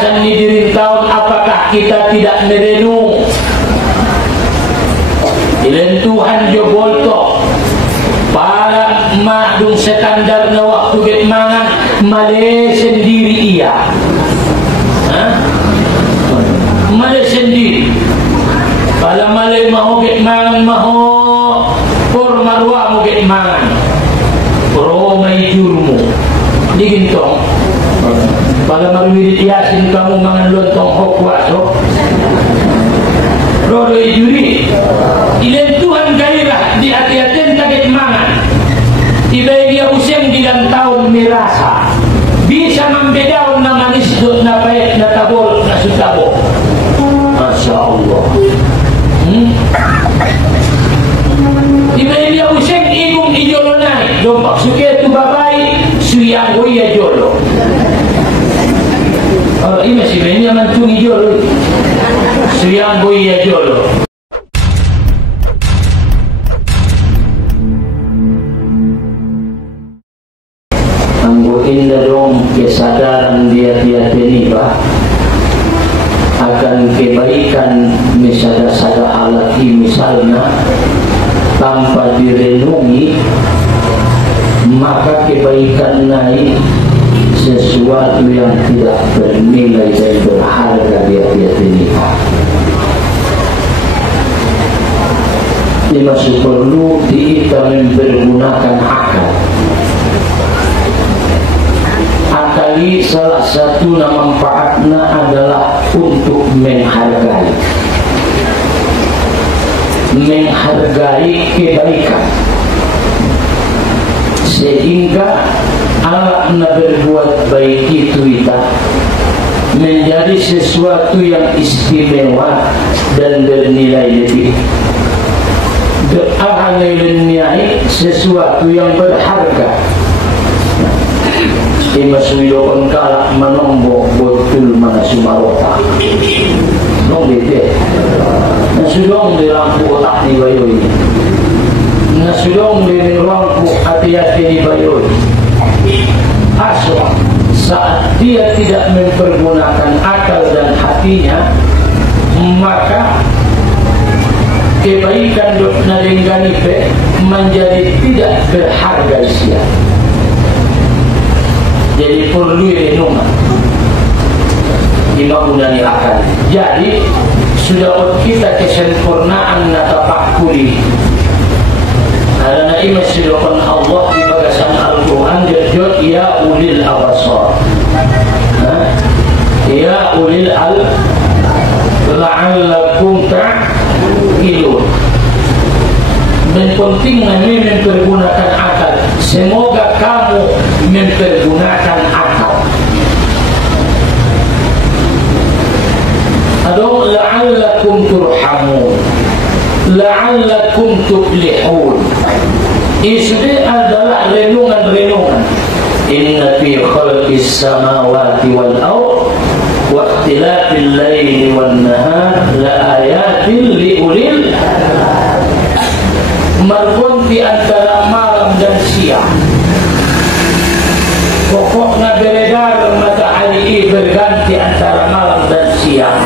biasa ni diri tahun, apakah kita tidak merenung ilen Tuhan jo bolto para madung standar na waktu get mangan male sendiri ia, male sendiri. Kalau male mahu get mangan mahu por marwa mau get mangan pro may jurmu digintong. Kalau marwiri yasin kamu mangan lontong hokwaso rodo juri ilen Tuhan gairah di hati-hati kaget mangan ibai dia usia 9 tahun merasa bisa membedakan na manis na pahit na tabol na sutabo. Masya Allah. Ibai dia usia igong ijolo naik dompak suke tu babai suyang goya jolo. Ini masih banyak mantung ijolo suyang goya jolo. Indah dong kesadaran dia terlibat akan kebaikan misalnya halaki misalnya tanpa direnungi, maka kebaikan naik sesuatu yang tidak bernilai dan berharga dia terlibat. Ini masih perlu kita mempergunakan akal. Akali salah satu manfaatnya adalah untuk menghargai kebaikan, sehingga Allah berbuat baik itu kita menjadi sesuatu yang istimewa dan bernilai lebih. Allah menilai sesuatu yang berharga. Ima suidokon kalak manombo betul mana sumarota nong bete nasudong di lampu otak di bayoy, nasudong di lampu hati-hati di bayoy. Aswa saat dia tidak mempergunakan akal dan hatinya, maka kebaikan dok nadenggani menjadi tidak berharga sia. Jadi perlu renungan dibangunani akal. Jadi sudah kita kesempurnaan natafakuri karena ini sedangkan Allah di bagasan Al-Quran jujur ya ulil abasar, ya ulil al la'allakum ta'qilun. Penting kami mempergunakan akal. Semoga kamu mempergunakan akal. Adong la'allakum turhamun, la'allakum tuflihun. Ini adalah renungan-renungan. Inna fi khalqis samawati wal ardh wa ikhtilafil laili wan nahar la ayatin li ulil mergonti antara malam dan siang. Pokoknya beredar matahari berganti antara malam dan siang.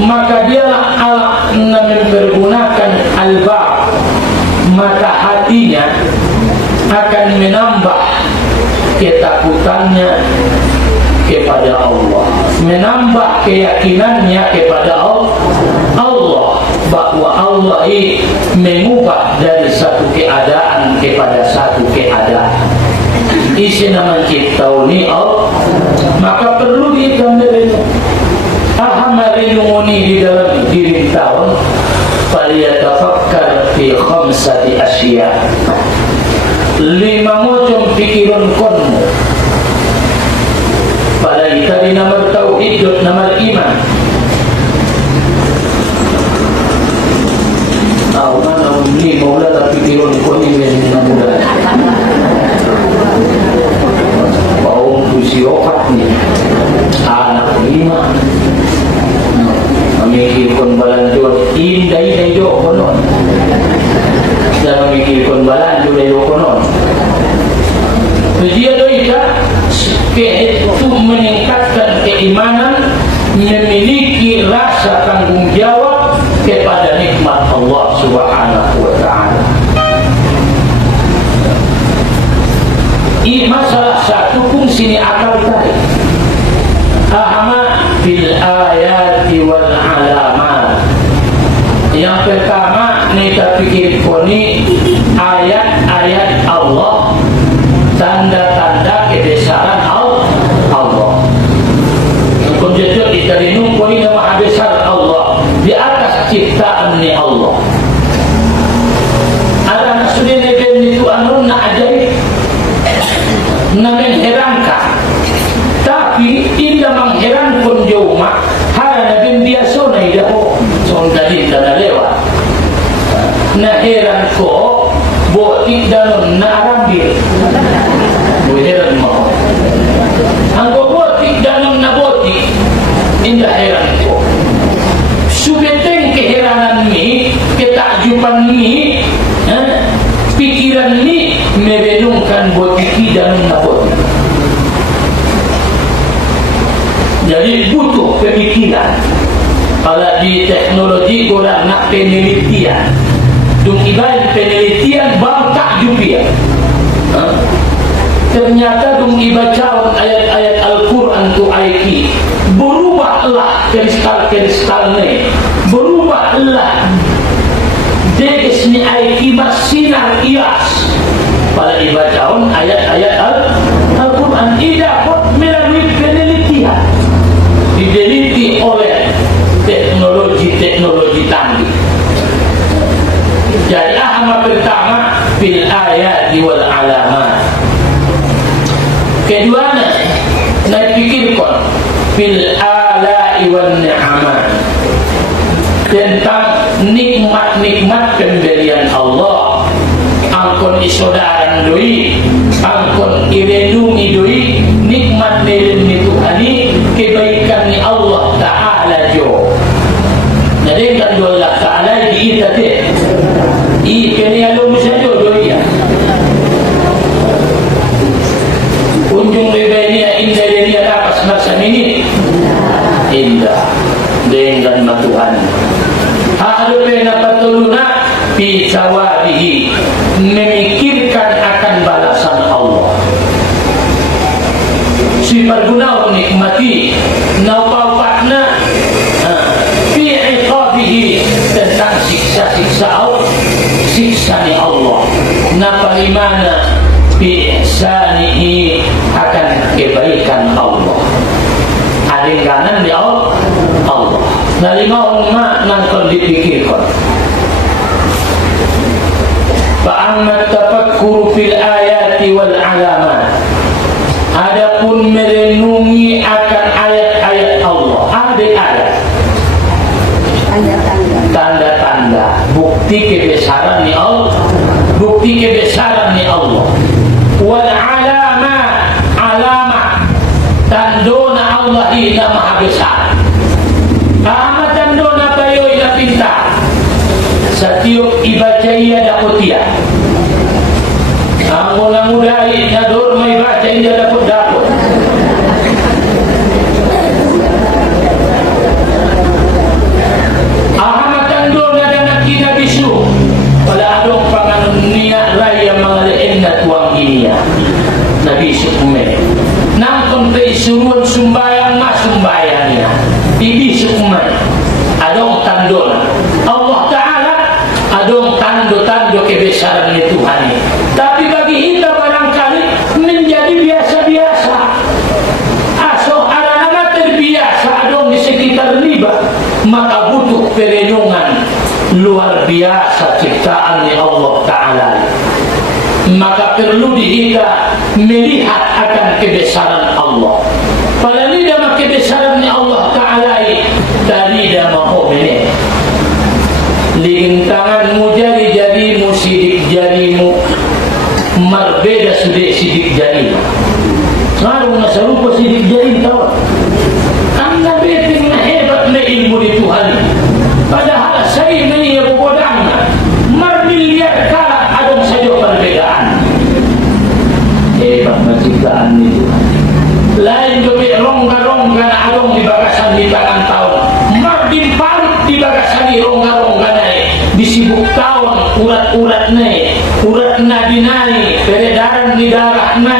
Maka dialah Allah mempergunakan albab, maka hatinya akan menambah ketakutannya kepada Allah, menambah keyakinannya kepada Allah, bahwa Allah ini mengubah dari satu keadaan kepada satu keadaan. Isi nama ciptauni Allah, maka perlu kita merenung. Merenungi di dalam diri tahun, faliyatafakkar fi khamsati asya. 5 macam pikiran konmu. Pada kita di nomor tauhid, nomor iman. Mana ni mula tapi pikiran kon ini mudah. Bau usiokat ni. Anak 5. Memikirkan balanjut indai do konon, dan memikirkan balanjut do konon. Dia doita ke untuk meningkatkan keimanan, memiliki rasa tanggung jawab kepada nikmat Allah Subhanahu wa ta'ala. Ini masalah satu fungsi akal tadi. Ahmad bil ayati wal alamat. Yang pertama kita pikir koni ayat-ayat Allah, tanda-tanda kebesaran Allah. Konjektur kita dinung koni nama besar Allah di atas ciptaan ni Allah. Ada maksudnya neben itu anu na ajaib, na mengherankan. Tapi indah mengherankan jauh mak hal neben biasa na ida ho. So tadi dah lewat. Na heran ko botik dalam na arambil. Heran mau. Angko botik dalam na botik indah heran ko. Subeteng keheranan ni, ketakjuban ni, pikiran ni merenungkan botiki dalam na botik. Jadi butuh pemikiran. Kalau di teknologi korang nak penelitian, dung ibarat penelitian bang takjub dia. Ternyata dung ibaca ayat-ayat Al-Quran tu aiki berubahlah kristal ni, berubahlah deges ni aiki sinar ias pada ibacaun ayat-ayat Al-Quran. Ida pun melalui penelitian, diteliti oleh teknologi canggih. Jadi ahma pertama fil ayati wal alamat. Kedua nak fikirkan fil ala'i wal ni'amat, tentang nikmat-nikmat pemberian Allah. Angkon isodaran doi, angkon irendungi doi, nikmat nilin itu ani kebaikan ni Allah Ta'ala jo. Jadi kan Allah Ta'ala di tadi kini alum saja doi ya. Kunjung lebihnya indah dia dapat semasa ini indah dengan Tuhan. Harus dapat tuluna fi sawabihi, memikirkan akan balasan Allah. Si berguna menikmati naupapakna fi iqabihi, tentang siksa-siksa Allah, siksa ni Allah. Napalimana fi ihsanihi, akan kebaikan Allah. Ada kanan di Allah. Nalima umat nangkon dipikirkan. Fa'amma tafakkuru fil ayati wal alamat. Adapun merenungi akan ayat-ayat Allah, ada ayat, tanda-tanda, bukti kebesaran ni Allah, bukti kebesaran ni Allah. Wal alamat, alamat, tandona Allah ina maha besar. Amat tandona bayo ina pintar. Setiap ibaca ia dapat dia. Mula-mula ina dor mai baca ia dapat. Amat tandona dan nakina bisu. Pada adong panganon niat raya mengalain na tuang inia Nabi Sukume nangkon peisuruan sumbayang mas sumbayangnya Bibi Sukume adong tandona Allah Ta'ala, adong tando-tando kebesaran ni Tuhan. Tapi bagi kita barangkali menjadi biasa-biasa. Aso ada nama terbiasa adong di sekitar riba, maka butuh perenungan luar biasa ciptaan Allah Ta'ala. Maka perlu kita melihat akan kebesaran Allah. Pada lidah kebesaran Allah Ta'ala dari damahu ini. Lintanganmu jari-jarimu, sidik jarimu marbeda sudah sidik jari. Ngaruh na serupa sidik jari tahu. Anda beting na hebat na ilmu di Tuhan. Padahal saya ini yang bodohnya marmiliar kala adong saja perbedaan. Hebat penciptaan itu. Lain dobe rongga-rongga na adong di bagasan di tangan taon. Mardin palit di bagasan di rongga-rongga na disibuk tawang urat-urat na urat na dinay, peredaran di darah na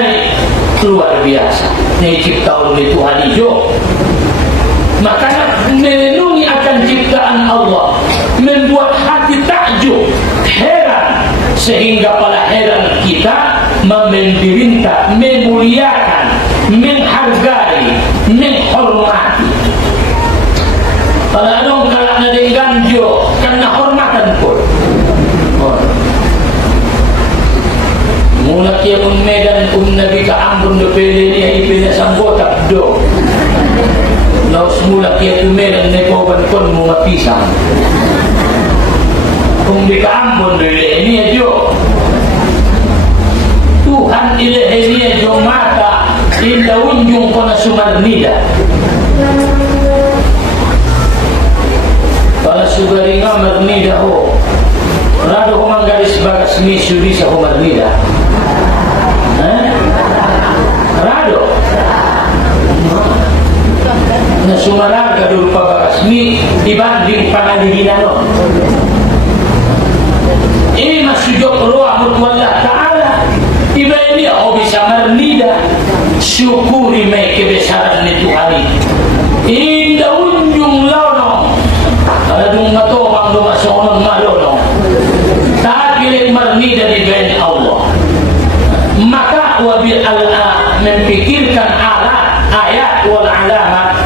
luar biasa. Ciptaan oleh Tuhan hijau. Maka melindungi akan ciptaan Allah, membuat hati takjub, heran, sehingga pada heran kita meminta, memuliakan, menghargai, menghormati. Kalau adong kalak na ganjo, karena hormatan pun. Mula kia medan nabi ka ambon do pele ni ipina sanggotak do. Lalu semula kia medan ne koban kon mo mapisang. Kung di ka ambon do ini ajo. Tuhan ilahi ni ajo mata inda unjung kona sumarnida. Kalau subaringa marnida ho. Rado ko manggalis bagas misu bisa ko marnida. Rado na sumaraga dulu pabakasmi dibanding pangaliginan no. Ini masujud roh Allah Ta'ala iba ini bisa marnida syukuri mai kebesaran ni Tuhan inda unjung lono adung matobang do masonon malono tak pilih marnida di bawah Allah. Maka wabil memikirkan ayat wal alamat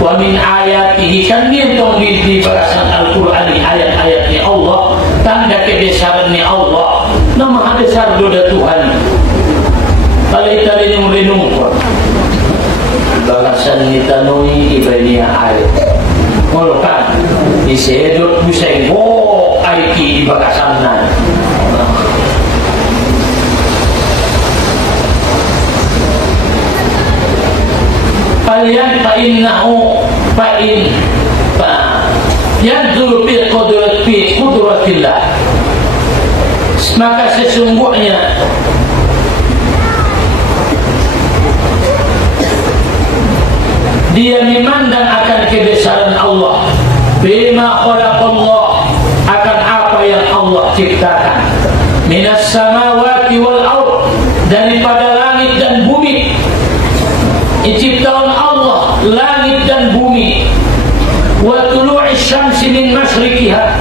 wa min ayatihi kan nitong di barasan Al-Quran ayat-ayatnya Allah tanda kebesarannya Allah na maha besar doa Tuhan. Kalau kita renung-renung barasan nitanoi ibania ayat kalau kan disedot buseng aiki di barasan nan. Kalian yanzuru fi qudratillah, maka sesungguhnya dia memandang akan kebesaran Allah, bima khalaqallah, akan apa yang Allah ciptakan, minas samawati wal ard, daripada langit dan bumi. Ciptaan Allah langit dan bumi, wa tulu'i syamsi min masyriqiha,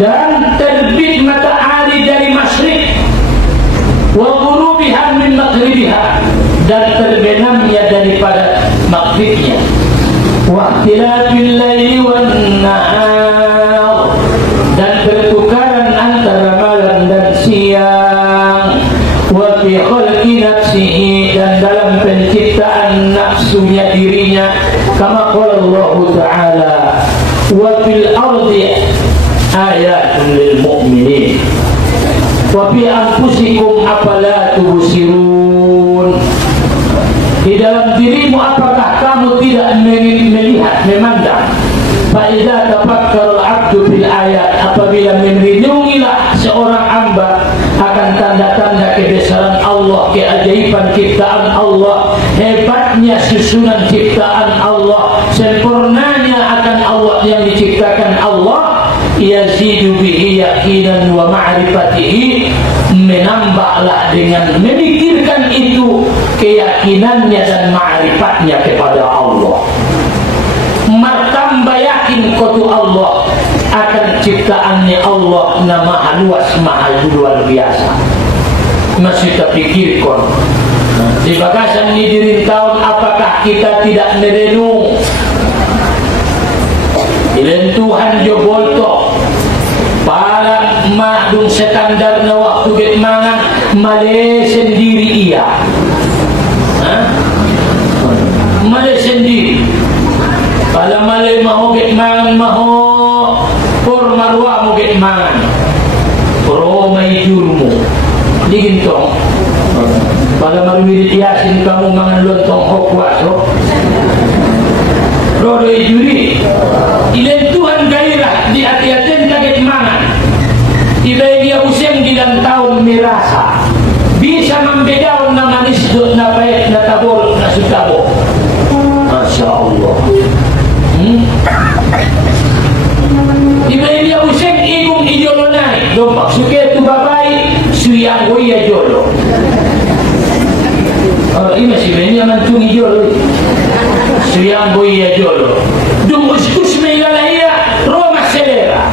dan terbit matahari dari masyrik, wa ghurubiha min maghribiha, dan terbenamnya daripada maghribnya, wa ikhtilafil laili wan nahar, dan pertukaran antara malam dan siang, wa fi khalqi nafsihi, dan dalam penciptaan nafsunya dirinya, kama qala Allah Ta'ala wa fil ardi ayatun lil mu'minin wa fi anfusikum afala tubsirun. Di dalam dirimu apakah kamu tidak melihat, memandang? Fa idza tafakkara al-'abdu bil ayat, apabila merenungilah seorang hamba akan tanda-tanda kebesaran Allah, keajaiban ciptaan Allah, hebatnya susunan ciptaan Allah, sempurnanya akan Allah yang diciptakan Allah, yazidu bihi yaqinan wa ma'rifatihi, menambahlah dengan memikirkan itu keyakinannya dan ma'rifatnya kepada Allah. Martamba yakin kutu Allah akan ciptaannya Allah na maha luas, maha luar biasa. Masih terpikirkan di bagasan ini diri tahun, apakah kita tidak merenung ilen Tuhan jobolto para mahdung standar na waktu get mangan male sendiri ia male sendiri. Kalau male mahu get mangan mahu por marwa mo get mangan pro may jurmo digintong. Kalau marumiri tiasin kamu mangan lontong hokwa so rodo juri ilen Tuhan gairah di hati-hati kaget mangan ibai dia useng di dalam tahun merasa bisa membedakan nama Suyang boya jolo. Dung uskus meilalahia Roma selera.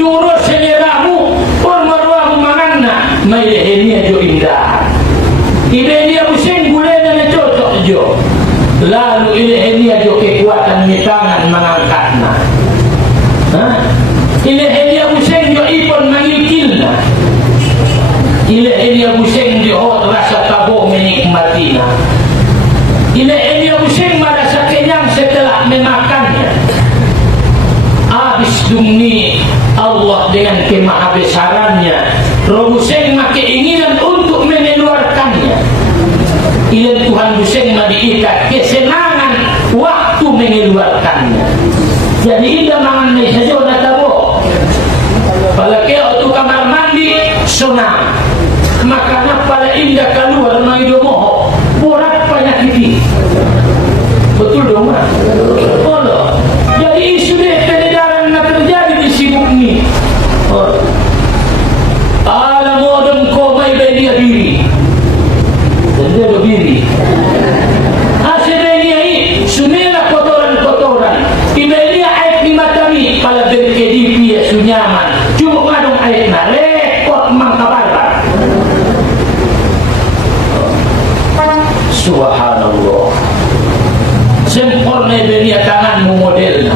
Duro seleramu por marwamu manganna mailehenia jo indah. Ilehenia pusing gulena na cocok jo. Lalu ilehenia jo kekuatan ni tangan mengangkatna. Ilehenia pusing jo ipon mangikilna. Ilehenia pusing jo rasa taboh menikmatinya. Ilehenia pusing merasa kenyang setelah memakannya. Habis dumni Allah dengan kemahabesarannya, roh pusing make keinginan untuk mengeluarkannya. Ilah Tuhan pusing diikat kesenangan waktu mengeluarkannya. Jadi indah mangan ni saja nak tahu. Kalau kau tu kamar mandi senang, makanan pada indah keluar mai domo, borak penyakit. Betul dong mak? Oh, jadi isu ni peredaran nak terjadi di sibuk ni. Alam modem kau mai belia diri, dia berdiri. Hasilnya ini sunela kotoran-kotoran. Ibelia air di matami pada berkedipi ya sunyaman. Cuma ngadong air na repot mangkabarbar. Subhanallah. Sempurna Ibelia tanganmu modelnya.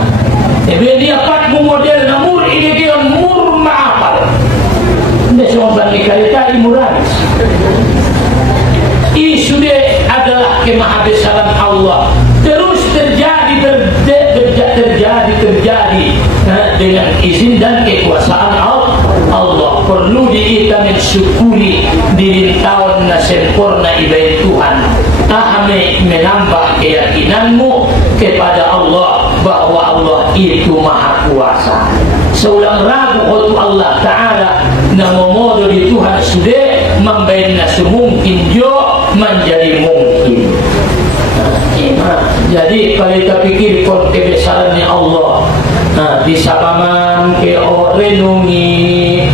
Ibelia patmu modelnya mur ini dia mur maafal. Ini semua bagi kali muranis. Isu dia adalah kemahabesaran Allah. Terus terjadi dengan izin dan kekuasaan Allah. Perlu kita mensyukuri diri tahun na sempurna ibadah Tuhan. Ahme menambah keyakinanmu kepada Allah bahwa Allah itu maha kuasa. Seulang ragu untuk Allah Ta'ala namomodo di Tuhan sudah membaiknya semungkin jo menjadi mungkin. Jadi kalau kita pikir kebesarannya Allah, di sabaman ke renungi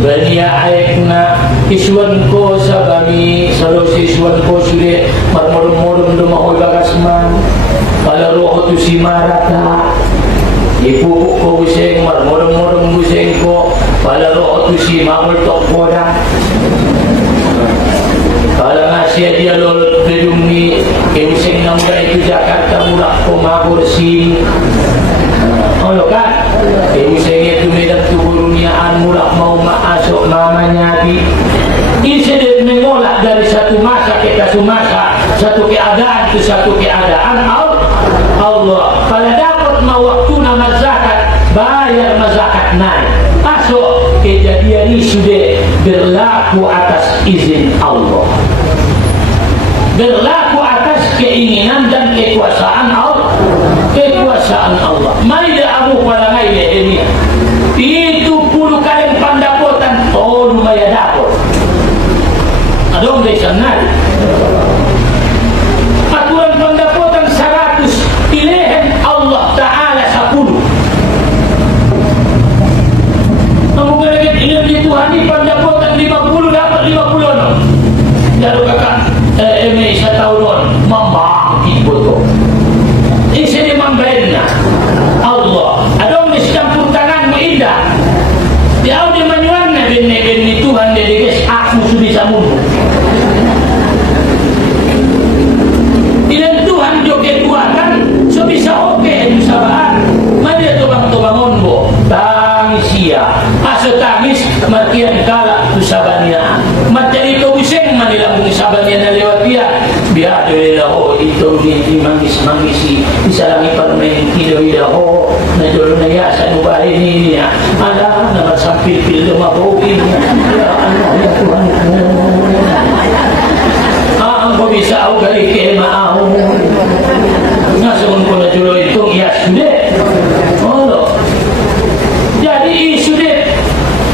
bania aikna isuan ko sabami solusi isuan ko sudah marmodum rumah bagasman kalau roh tu si marata ibu ko buseng marmodum buseng ko kalau roh tu si mamul tok poda. Kalau ngasih dia lol bedumi keuseng nangga itu Jakarta mulak koma bersih. Oh kan? Keuseng itu medan tuburuniaan mulak mau masuk namanya di. Ini sedang mengolak dari satu masa ke satu masa, satu keadaan ke satu keadaan Allah. Kalau dapat mau waktu nama zakat, bayar mazakat naik. Masuk kejadian ini sudah berlaku atas izin Allah. Berlaku atas keinginan dan kekuasaan Allah. Mari dah abu pada ngai ini. Itu 10 kali pandapotan. Oh, lumayan dapat. Adong desa nari. Aturan pandapotan 100, pilihan Allah Ta'ala 10. Kamu kena ingat di Tuhan ini pandapotan 50 dapat 50 no. Lalu kakak ini saya tahu non mambang ibu ini saya membayarnya Allah ada orang campur tangan indah dia udah menyuarnya benih Tuhan dia guys aku sudah bisa mundur dan Tuhan joget kuatan so bisa oke bisa bahan mari tobang monbo tangisia asa tangis makian kala tu sabania materi to buseng manilambung sabania na lewat biar dia oh itu di mangis-mangisi bisa lagi permain tidak oh na dulu na ya sa lugar ini ya ada na sampil pil lumabogin ya Allah ya Tuhan ang bisa ako gali ke maaw ngasun ko na dulu itu ya sudah oh jadi sudah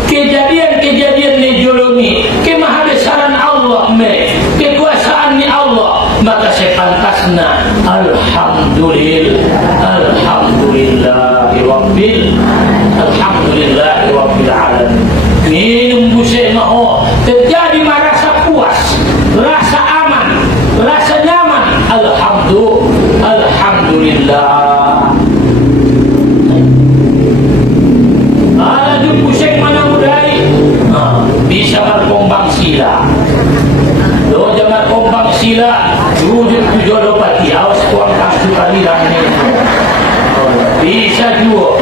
kejadian ni jolomi kemahabesaran Allah kekuasaan ni Allah maka sepantasnya alhamdulillahi rabbil alamin minum busai maho terjadi merasa puas rasa aman rasa nyaman alhamdulillah kalian ni. Bisa juga.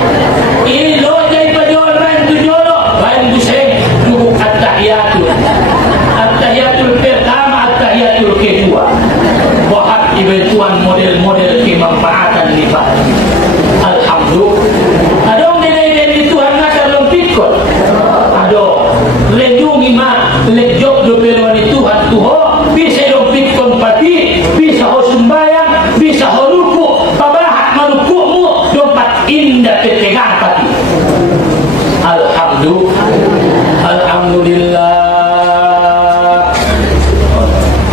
Ini lo jadi penjual bantu jolo, bantu saya cukup at-tahiyatul. At-tahiyatul pertama, at-tahiyatul kedua. Bahak ibentuan model-model kemanfaatan lipat. Alhamdulillah. Adong nilai-nilai Tuhan nak dalam pikir. Adong lindungi mak, lejok do perwani Tuhan Tuhan. Bisa dong pikir pati, bisa ho sembayang, bisa ho ruku, pabahat marukukmu dopat indah ketegang pati. Alhamdulillah. Alhamdulillah.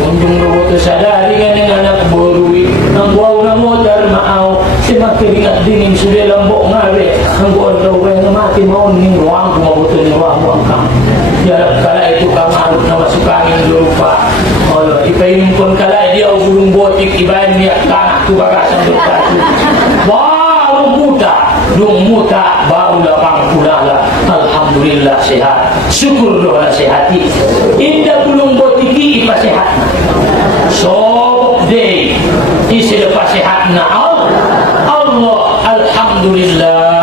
Unjung robot sadari kan anak borui, ang buaw na modar maaw. Semakin ingat dingin sudah lambok ngawe. Ang buaw daw kaya mati maun ning ruang kumabuto ni ruang kang. Jarap kala itu kamarut na masuk angin lupa. Allah ipainom kon kala dia gulung botik ibayan niya kanak tu bagasan berkatu. Baru muda, dong muda baru lapang pulala. Alhamdulillah sehat. Syukur doa sehati. Indah gulung botiki ipa sehat. So day isi lepas sehat na Allah. Alhamdulillah.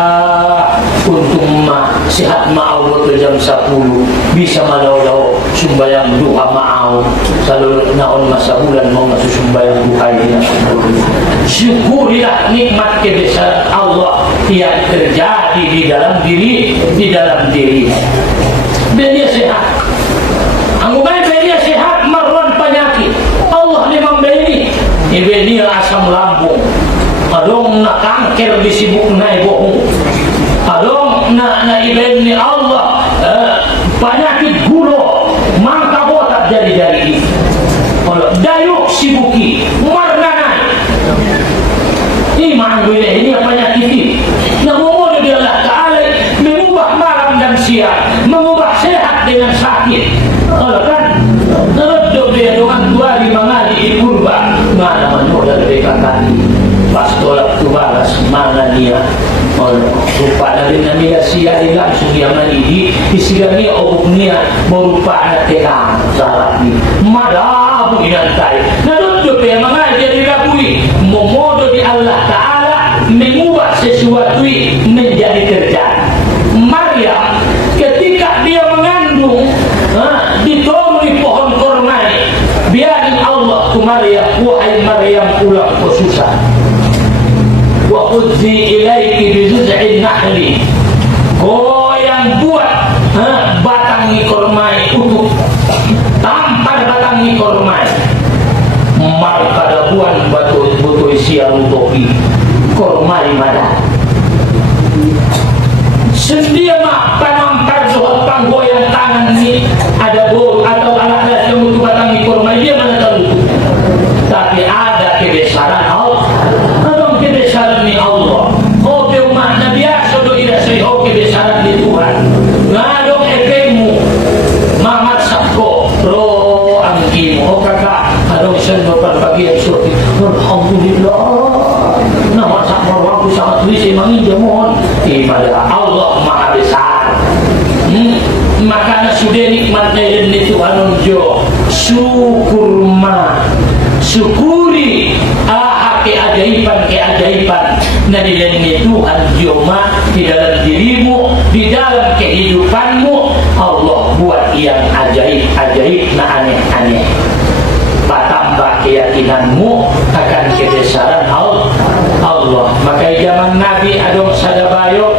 Untung ma sehat ma'aw betul jam 10 bisa malau-lau sumbayang duha ma'aw selalu naon masa bulan mau masuk sumbayang duha ini. Syukurilah nikmat kebesaran Allah yang terjadi di dalam diri dan dia sehat. Anggubai dia sehat marwan penyakit Allah ni membeli ini asam lambung adong nak kanker disibuk naik bohong adong nak iben ni Allah penyakit gula mangka botak jadi ini kalau dayuk sibuki marnanai ini mangguile ini penyakit ini namun dia Allah Ta'ala mengubah malam dan siang mengubah sehat dengan sakit kalau kan ngeredok dia dengan dua di mengali kurban mana menolak mereka tadi pas tolak tu balas mana dia rupa dari namanya siari langsung dia mandi isilami obuknya merupa anak terang salah ni madabu inantai ngeredok dia mengali dia dirabui memodo di Allah Ta'ala mengubah sesuatu menjadi kerja. Maryam ketika dia mengandung dituruni pohon korma biarin Allah tu Maryam wahai Maryam pulang ke susah wa udzi ilaiki bi juz'in nahli kau yang buat batang korma utuh tampar batang korma maka dabuan batu siang topi korma mana sendia mak panampar soal panggoyang tangan ni ada bol atau anak-anak yang untuk batang korma dia mana tahu tapi ada kebesaran Allah ada kebesaran ni Allah oh umat Nabi biasa do ida seri oh kebesaran di Tuhan ngadong ekemu mamat sabko ro angkimu oh kakak adong sen berbahagia surti alhamdulillah nama sama waktu sangat bisa menginjau mohon ibadah Allah maha besar makanya sudah nikmatnya ini Tuhan unjuk syukuri keajaiban nah di dalam Tuhan joma di dalam dirimu di dalam kehidupanmu Allah buat yang ajaib nah aneh-aneh tambah keyakinanmu akan kebesaran Allah. Maka zaman Nabi adong sadabayo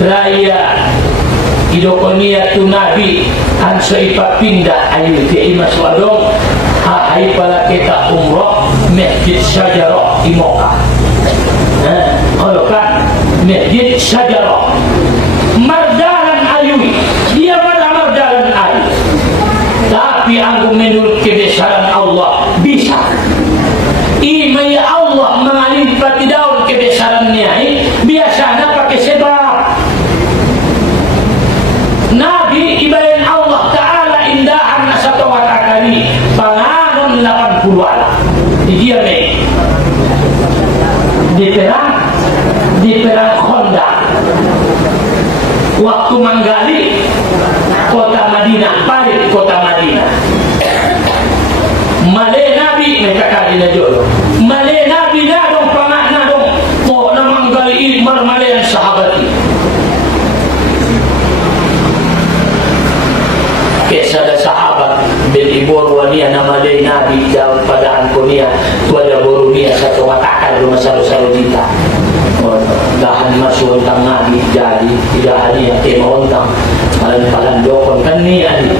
raya idokonia tu Nabi anso ipapindah ayu ti imas wadong hai pala kita umroh masjid Syajarah di Mekah. Kalau kan masjid Syajarah mardalan ayu dia mardalan ayu tapi aku menurut kebesaran Allah bisa imai Allah mengalipati daun kebesarannya biasanya pakai sebab Nabi ibayan Allah Ta'ala indahan nasata watakali panganon 80 ala dia di perang Honda waktu menggali kota Madinah parit kota Madinah Malay Nabi mereka kadina jolo Malay Nabi sada sahabat bil ibor wania nama day nabi dalam padaan kunia tuada borunia satu matakan rumah salu-salu kita dahan masuk tentang nabi jadi tidak ada yang kemauan palan dokon kan ni ani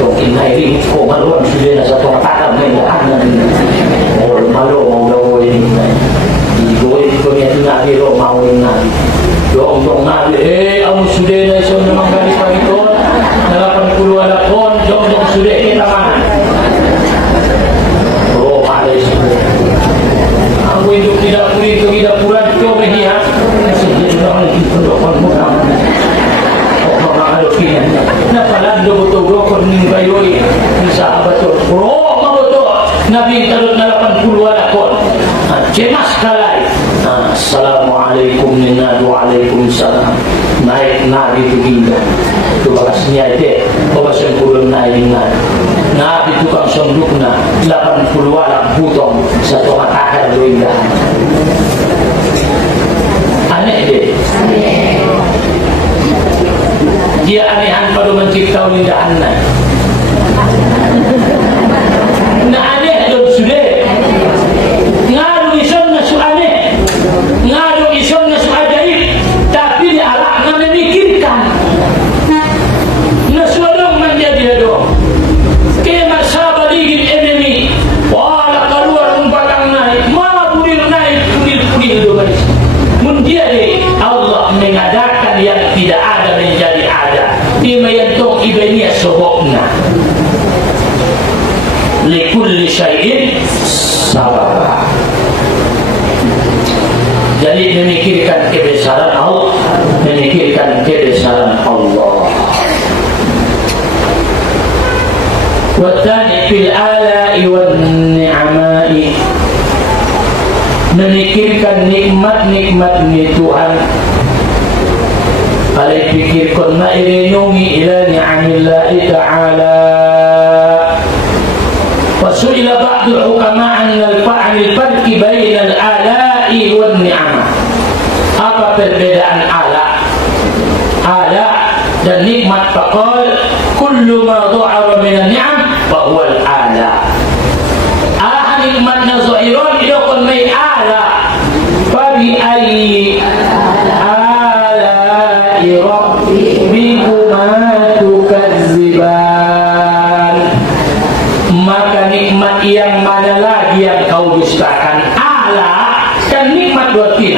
mungkin hari ko maluan sudah satu matakan main dahan malu mau dawo ini digoy kunia tu nabi ro mau nabi dong nabi amu sudah na iso namang kali itu 80 alapon dong sudah kita mana aku hidup tidak pura itu media orang itu orang mudah orang ada kian nak palan do betul ning bayoi sahabat tu mau tu nabi tarut 80 alapon cemas kalai assalamualaikum waalaikumsalam naik nabi tu gila tu bakasnya itu bawa sempurna naik nabi tukang sondukna 80 alap butong satu matakan doindah aneh deh dia anehan pada mencipta lindahan nah aneh dong sudah ngadu ison nasu aneh ngadu ison nasu ajaib tapi dia alak nggak memikirkan nasu dong menjadi dong kema sabaligin enemy wala keluar umpatang naik punil do guys menjadi Allah mengadakan yang tidak ada menjadi ada imayantong ibaniya sobokna likulli syai'in sabab jadi memikirkan kebesaran Allah والثاني في الآلاء والنعماء memikirkan nikmat-nikmat ni Tuhan alai pikirkan ma'irinungi ila ni'amillahi ta'ala wasu'ila ba'dul hukama annal farqi bainal ala'i wan ni'amah apa perbedaan ala dan nikmat faqal kullu ma dhu'ara minan ni'am fa huwa al-ala nikmat nazairun idakun may ala fa bi ayyi ala'i rabbikuma tukazziban maka nikmat yang mana lagi yang kau dustakan ala kan nikmat batin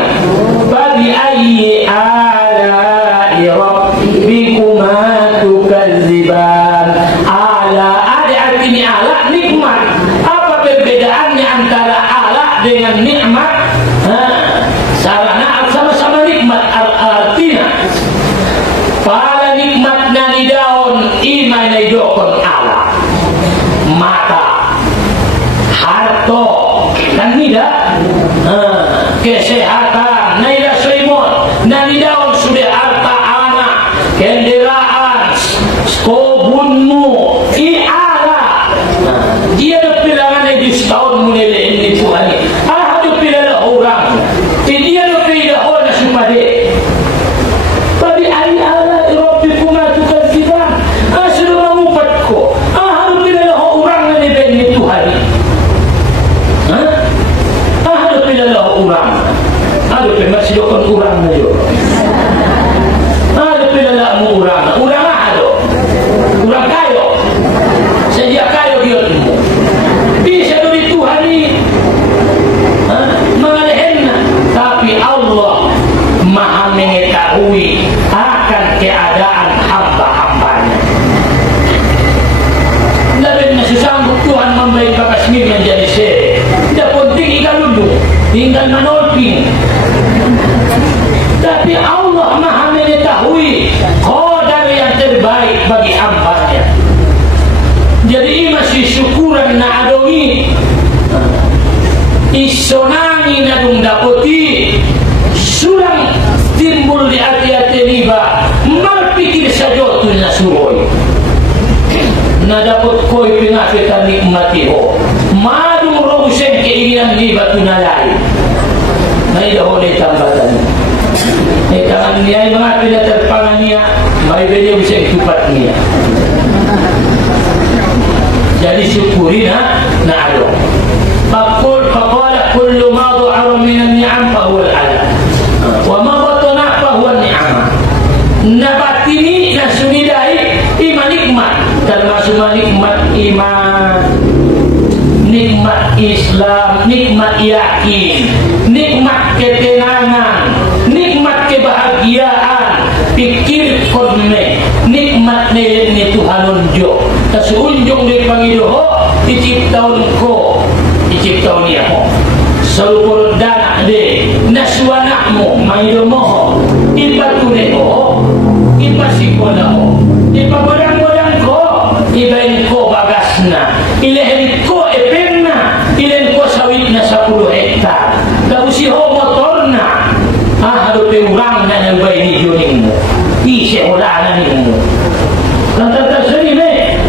fa bi ayyi ala'i rabbikuma tukazziban ala ada artinya ala nikmat perbedaannya antara ala dengan nikmat sarana sama-sama nikmat artinya pada nikmat nani daun iman idokon ala mata harto dan tidak kesehatan nida selimut nani daun sudah harta anak kendaraan kobunmu ala dia tahun mulai ini Tuhan ada pilih orang dia pilih orang supaya tapi ayat Allah Rabbikuma tukazziban sudah mengupatku ada pilih orang ini Tuhan ada pilih orang ada pilih masih dokon orang aja ada pilih orang ada orang kayo sejak kayo dia bisa dari Tuhan ini mengalihnya tapi Allah maha mengetahui akan keadaan hamba-hambanya dan masih sanggup Tuhan memberi bakas mir menjadi sere tidak penting ikan dulu tinggal menolping tapi Allah maha mengetahui qadar yang terbaik bagi hambanya jadi masih syukuran na adongi isonangi na dung dapoti sulang timbul di hati-hati riba malpikir saja tu na suroy na dapat koi pingakitan nikmati ho madung robusen keinginan riba tu na lain na idaho na itambatan tangan niya ay mga pinaterpangan niya may beda bisa itupat niya Jadi syukuri na ado. Faqala kullu ma dha'ara min an-ni'am fa huwa al-'adab. Wa ma batana fa huwa an-ni'amah. Nabatini na sumidai iman nikmat, termasuk nikmat iman, nikmat Islam, nikmat yakin, nikmat ketenangan, nikmat kebahagiaan, pikir konme, nikmat ni Tuhan unjuk. Tasunjung dari pangidoho, diciptaun ko, diciptaun dia mo. Salupur danak de, naswanakmu, mangidomo, ibatu deho, ibasikonaho, ibagodang-godang ko, ibain ko bagasna, ilehen ko epenna, ilen ko sawit na 10 hektar. Tapos si ho motorna, halo peurang na nalbay ni Juning mo, isi olanan mo. Lantasan ini,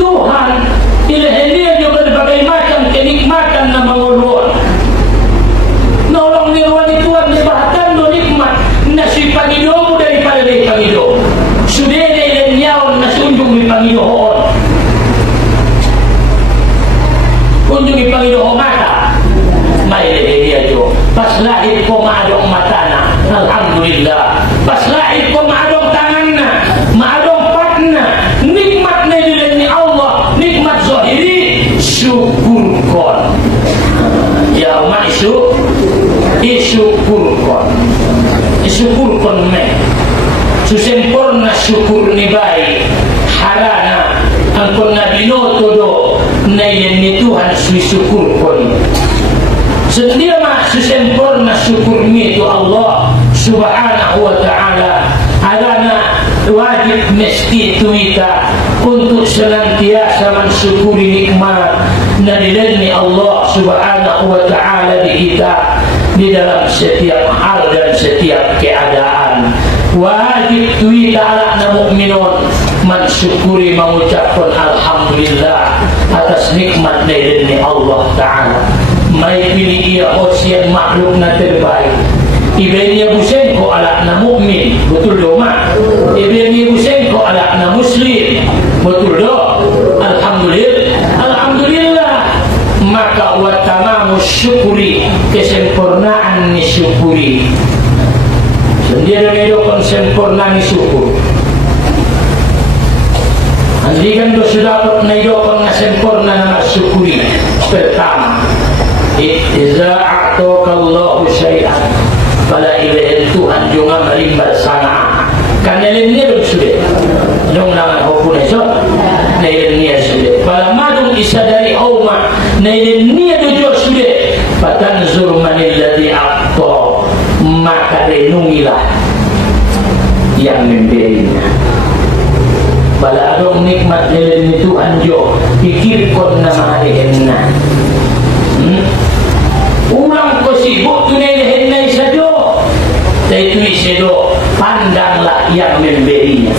Tuhan ilehen dia juga berbagai macam kenikmatan na manguluan. Nolong niruan ni Tuhan bahkan do nikmat nasi pangidomu daripada dari pangido. Sudah ilen nyaon nasi unjung di pangidohon. Unjung di pangidohon mata. Mai dia jo. Pas lahir ko maadong matana. Alhamdulillah. Pas lahir ko maadong tanganna, maadong patna. Nikmat na ilen ni Allah, nikmat zahiri, syukurkon. Ya umat syukurkon me. Susempurna syukur ni baik. Harana angkon nabi noto do na ilen ni Tuhan syukurkon. Sedia mak susempurna syukur ni tu Allah Subhanahu wa ta'ala. Harana wajib mesti kita untuk senantiasa mensyukuri nikmat dari Allah Subhanahu wa ta'ala di kita di dalam setiap hal dan setiap keadaan. Wajib kita ala mukminun mensyukuri, mengucapkan alhamdulillah atas nikmat dari Allah ta'ala. Mai pilih ia osian makhluk na terbaik. Ibenya busenko ala na mukmin, betul do mak. Ibenya busenko ala na muslim, betul do. Alhamdulillah. Maka wa tamamu syukuri, kesempurnaan ni syukuri. Sendiri medokon sempurna ni syukur. Andikan do sudah medokon na sempurna na syukuri. Pertama, iza a'takallahu syai'an fala ilaha Tuhan juga merimbal sana. Kanelen ni dong sudah. Dong nama hopune so. Nailen ni sudah. Fala madum isadari auma nailen ni do sudah. Fatanzur manil ladzi a'ta. Maka renungilah yang memberinya. Bala adong nikmat nailen ni Tuhan jo. Pikirkan nama adehenna. Ulang ko sibuk tunai lehenai saja. Itu isedo pandanglah yang memberinya.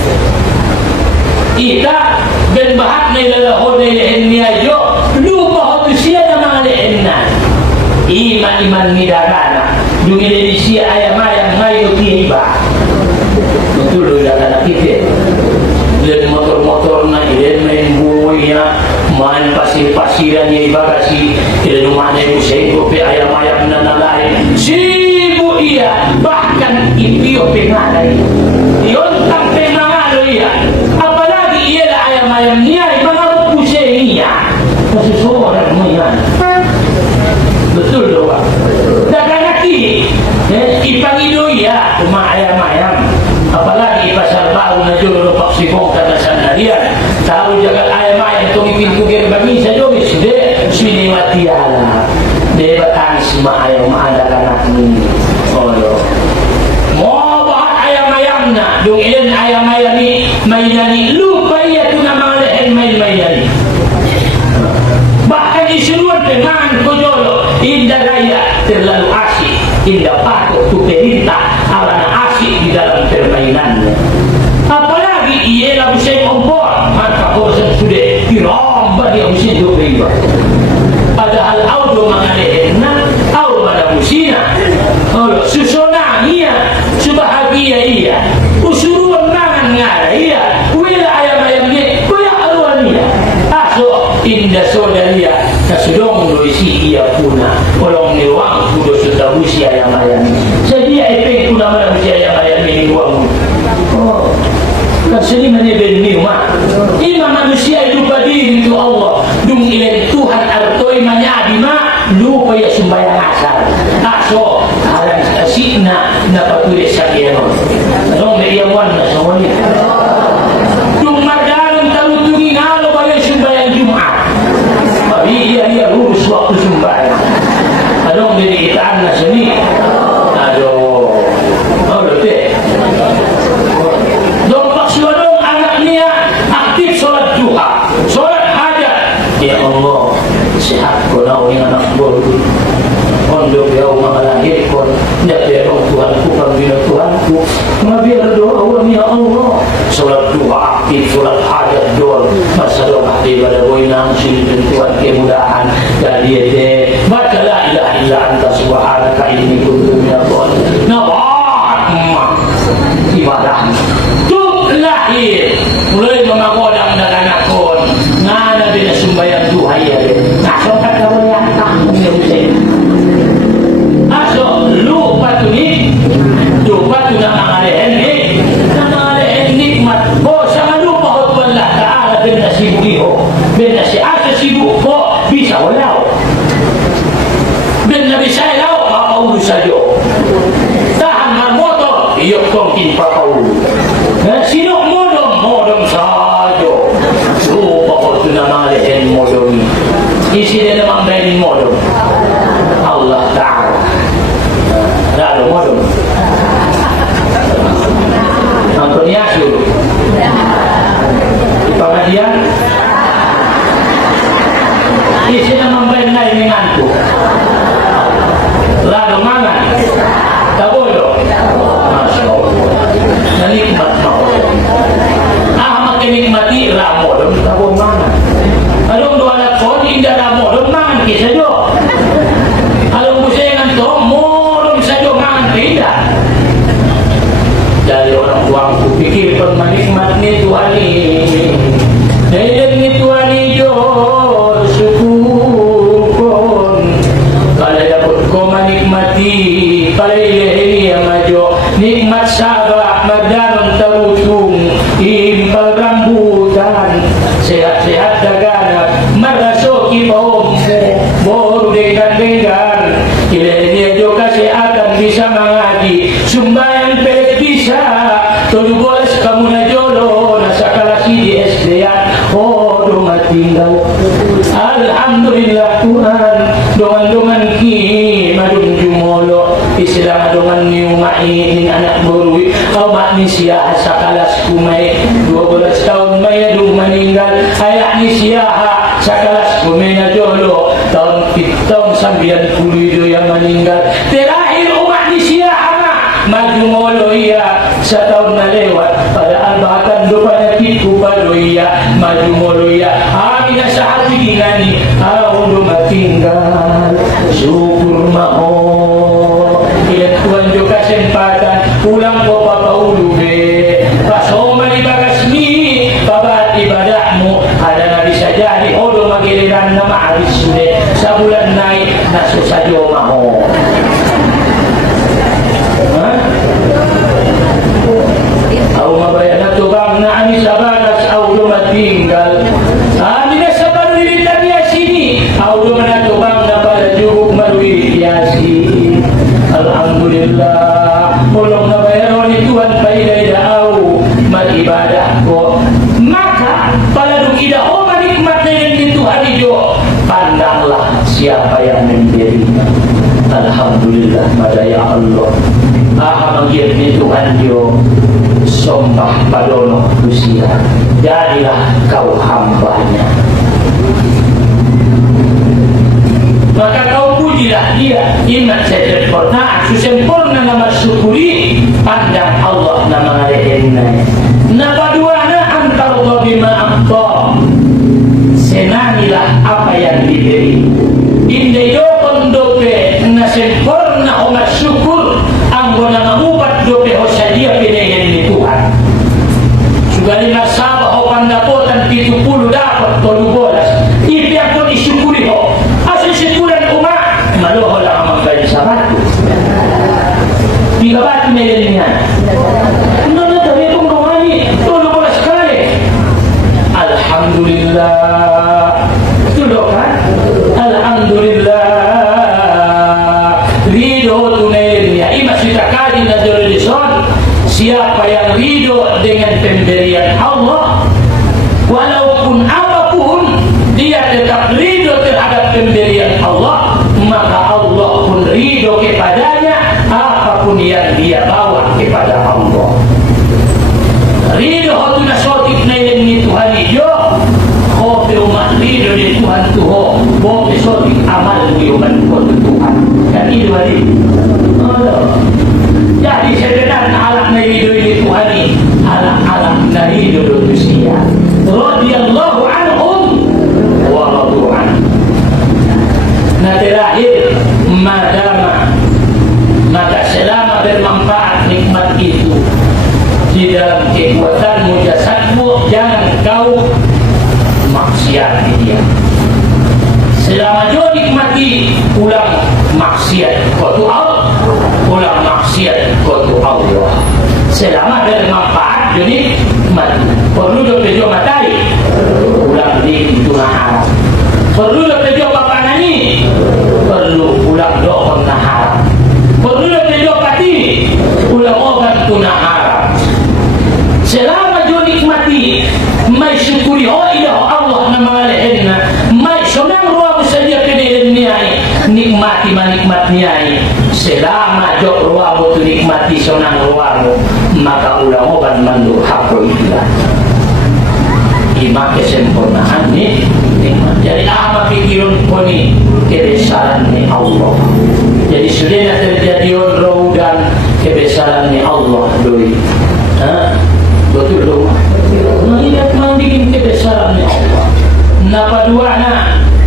Ita ben bahat na ilalahon na lehennya aja. Lupa hotu siya na mga lehenna. Iman nidagana. Yung ilenisia ayam-ayam ngayon tiba. Betul loh dagana kita. Ilen motor-motor na ilen main buoynya. Main pasir-pasiran yang bagasi ilen rumah na Hussein kopi ayam-ayam na nalain. Sibu iya. Bahkan ipiyo pengalay. Yontang pengalo iya. Apalagi iya na ayam-ayam niya. Mga Hussein niya. Masusuran mo yan. Betul loh Pak. Dagana ki ipangido iya. Cuma ayam-ayam. Apalagi pasar baru na jolo paksibong kata sandarian. Tahu jagat ayam-ayam itong ipintu gerbangin sa Diyos. Sudah sinimati ala. Debatan semua ayam ada anak ini. Oh yo. Mau bahat ayam-ayam na. Yung ilan ayam-ayam ni mainani. Lupa iya tu nama lehen main-mainani. Bahkan disuruh dengan kojolo. Indah raya terlalu asyik. Indah patut tu perintah. Alana asyik di dalam permainannya. Apalagi ia lah bisa kompor. Maka bosan sudah diromba dia bisa juga. Padahal audo mengalihna, audo pada musina. Kalau susona iya, subahagia iya. Usuruan mangan ngara iya. Wila ayam-ayam ni, kuya aruan isi ia puna orang ni wang kudo sudah usia yang ayam jadi epek puna mana usia yang ayam ini wang oh kan sini mana benih mak imam manusia itu berdiri itu Allah dung ilai Tuhan artoi manya bima lupa ya sembahyang asal aso halang asikna na patulis sa kino anong may iyawan na sa wali dung madalang talutungin halo ba yung sembahyang Jumat iya lurus waktu sembahyang anong dinikitaan na sini aduh letih dong paksuanong anak niya aktif sholat duha sholat hajat ya Allah sehat ko na uling anak ko ondok yaw makalahir ko tidak berong Tuhanku pambina Tuhanku mabiar doa ya Allah sholat duha aktif sholat hajat doa masa doa di pada boinang sini dan Tuhan kemudahan dan dia deh baca la ilaha illa anta subhanaka inni kuntu minadh dhalimin nabat ibadah tuh lahir mulai mengakodang dan anakon ngana bina sembahyang duha ya nah sokat kamu yang tanggung ya usai aso lupa tu nama ada nikmat oh sangat lupa Allah Ta'ala bina sibuho bina si asa sibuk kok bisa walau bina bisa lau papaulu saja tahan marmoto iya kongkin papaulu sinok modom saja lupa kok tu nama ada modom isi dia memang berani modom Allah Ta'ala lalu modom Antonias dulu di pengajian isinya membenai mengantuk lalu mangan tak bodoh Masya Allah dan nikmat makin nikmati ramodom tak bodoh mangan kalau dua lakon indah ramodom mangan kisah jo kalau musengan tu modom saja mangan tidak dari orang tuaku pikir permanikmat ni Tuhan ni dan ni Tuhan ni jo syukur kalau dapat kau menikmati kalau ini yang majo nikmat sabar madan terutung impal rambutan sehat-sehat dagana merasuki baumu baru dengan ini jo kesehatan bisa mengaji sembahyang bisa tujuh bolas kamu na jolo nasa kalasi di SDA oh dongan tinggal alhamdulillah Tuhan dongan ki madung jumolo istilah dongan ni umai anak borui kau mak ni siah sakalas kumai 12 tahun may adung meninggal ayak ni siah sakalas kumai na jolo tahun 90 yang meninggal terakhir umat ni siah maju molo iya setahun na lewat padahal bahkan lupanya kiku baru iya maju molo iya amina sa hati ginani undo matinggal syukur maho ilan Tuhan jo kesempatan pulang ko papaulu be pasoma di bagas ni pabat ibadahmu ada nabi saja di odo magiliran na maaris sude sa bulan naik nasusah jo maho au mabayana tu bang na ani sabatas au do matinggal ani na sabar di dunia sini au do mana tu bang na pada juruk marwi yasi alhamdulillah tolong na bayaro ni Tuhan paidai au maribadah ko maka pada duk ida o manikmat dengan Tuhan itu pandanglah siapa yang memberi alhamdulillah pada ya Allah mengirim ni Tuhan dia sombah padono usia jadilah kau hambanya maka kau pujilah dia ingat saya sempurna sempurna nama syukuri pandang Allah nama rehenai nama duana antar bima akta senangilah apa yang diberi indeyo kondope na sempurna umat syukur anggona mengubat dope hosadia pilihan ni Tuhan sudah 5 sabah o pandapotan 70 dapat 12 ipi ako disyukuri ho asal si nilainya. Nona tadi pun kemari, tolong boleh sekali. Alhamdulillah, tolong kan? Alhamdulillah. Ridho tu nilainya. Ima kita kaji nazar lison. Siapa yang ridho dengan pemberian Allah, walaupun apapun dia tetap ridho terhadap pemberian Allah, maka Allah pun ridho kepadanya apapun yang dia bawa kepada Allah. Ridho tu nasotik na ini Tuhan hijau, kopi umat ridho di Tuhan tuho, kopi sotik amal di umat Tuhan. Dan itu hari. Jadi sebenarnya alam na ridho ini Tuhan ini, alam na ridho manusia. Radhiyallahu anhum wa radu anhu. Nah terakhir, maka selama bermanfaat nikmat itu di dalam kekuatanmu jasadmu, jangan kau maksiati dia. Selama jauh nikmati, ulang maksiat kepada Allah, ulang maksiat kepada Allah. Selama bermanfaat jadi nikmat, perlu dopejo matai, ulang di itu haram. Perlu dopejo papanani, perlu ulang doa haram. Perlu dopejo pati, ulang obat tuna haram. Selama jauh nikmati, mai syukuri ilah Allah nama lehenna, mai senang ruang saja kedai niai, nikmati manikmat niai. Selama jauh ruang tu nikmati senang ruang, maka ulang obat mandur hakul itulah. Ima kesempurnaan ni nikmat. Jadi apa pikiran kau ni kebesaran ni Allah. Jadi sudah terjadi roh dan kebesaran ni Allah doi. Betul dong. Mengingat membikin kebesaran ni Allah. Napa dua na?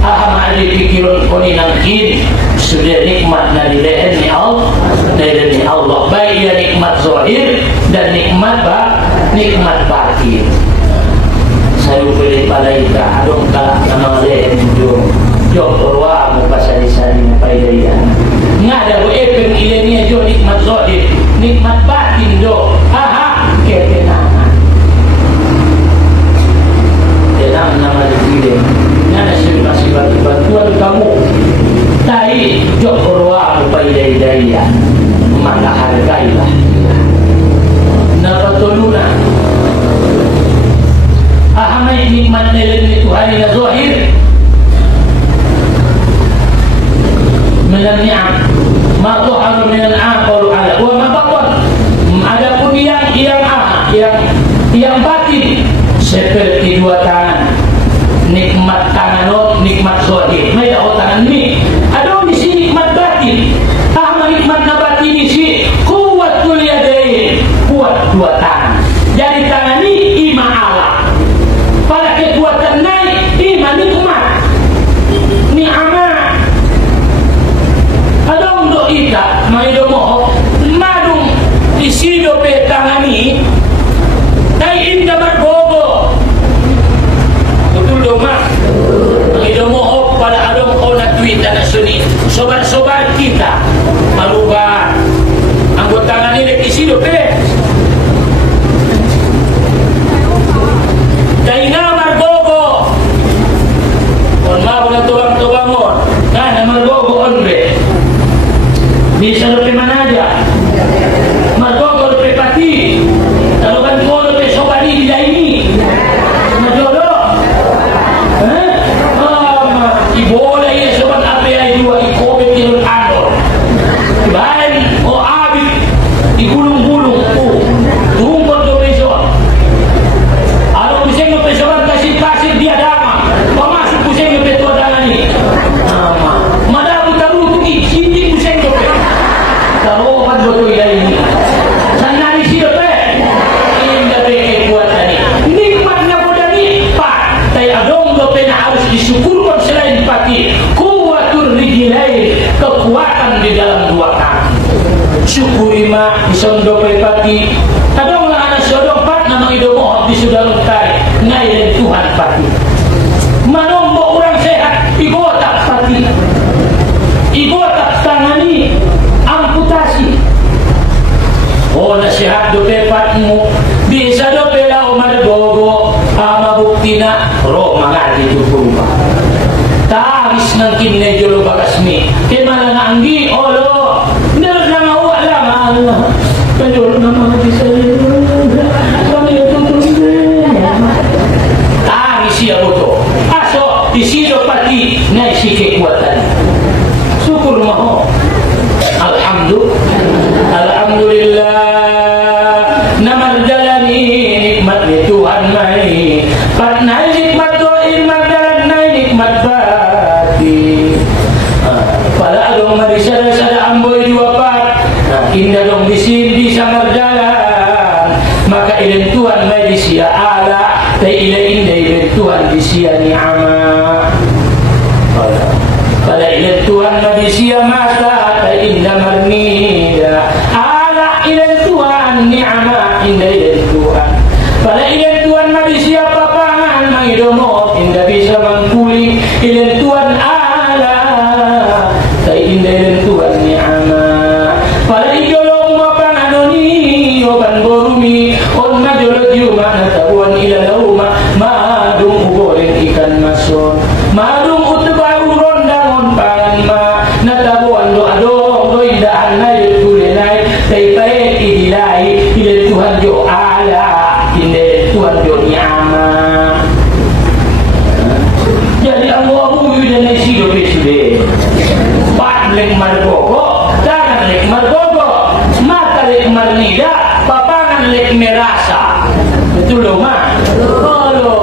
Aham ada pikiran kau ni nangkin sudah nikmat dari lehen ni Allah, dari Allah. Baik ya nikmat zahir dan nikmat batin. Saya boleh palaita adong kalak nama lehen jom perwa mu pasal-pasal apa dia. Ngada bu epen ilenia jo nikmat zahir, nikmat batin do. Aha, ketenangan. Tenang nama dipilih. Ngada masih bantuan kamu. Tai jo perwa mu pai-dai-dai. Maka hargailah. Napa toluna? Ahamai nikmat nilai Tuhan ila zahir minal ni'am ma tuharu minal aqalu ala wa ma baqan. Adapun yang batin seperti dua tangan, nikmat tangan nikmat zahir mai dah tangan ni ada di sini nikmat batin. Nikmat nabati ni si kuatul yadain, kuat dua tangan. Jadi tangan ni ima Allah. Pada kekuatan naik iman nikmat ni amat ada untuk kita maido moh madung isido pe tangani dai inda bergogo betul dong mak maido moh pada adong ona tweet dan suni sobat-sobat kita maluba anggota tangani dek isido pe Daina margogo on mau na tubang-tubangon kana margogo on be bisa lupa mana aja margogo lupa pati kalau kan kau lupa sobari di daini majodoh ibola ya sobat apa ya dua ikobe tirun anor baik o abis di gulung-gulung tungkol do besok kalau pusing ke pesokan kasih dia dama masuk pusing ke petua dalam ni mana aku tahu tu ni sini pusing ke tahu apa betul ini sana di sini indah kekuatan ni nikmatnya pada ni pak saya dong do pena harus disyukurkan selain pati kuatur rijlain kekuatan di dalam dua kaki syukuri mak disondo pati kadang lah anak sodong pat nama idomo di sudah lukai ngai dan Tuhan pati manombo orang sehat igotak pati igotak tangani amputasi sehat do pepatmu bisa do pela umar gogo ama bukti na ro mangati tu purba tawis nang kinne jolo bagasmi kemana nanggi olo nero lang wala Allah kanjolo na mga bisa tawis siya boto aso isido pati na isike kuatan syukur mo alhamdulillah namarjalani nikmat ni Tuhan mai partnai nikmat doa mardalan nikmat bati pada adong marisada amboy dua part indah dong di samarjalan maka ilen Tuhan mai di sia ala ta ila indah ilen Tuhan di sia ni'ama pada ilen Tuhan mai di sia mata ta indah marnida ala ilen Tuhan ni'ama indah ilen Tuhan pada ilen Tuhan mai siapa pangan maidomot indah bisa mangkuli ilen Tuhan ala ta indah ilen Tuhan ni'ama pada ijolong mapanganoni oban borumi on majolot yuma natabuan ila lauma madung goreng ikan mason madung utbaru rondangon panma natabuan do adong do indaan na yutulenay tay idilai ila Tuhan jo ala ila Tuhan jo ni'ama jadi Allahu yudan isido beside pat lek margogo tangan lek margogo mata lek marnida papangan lek merasa itu loh mah halo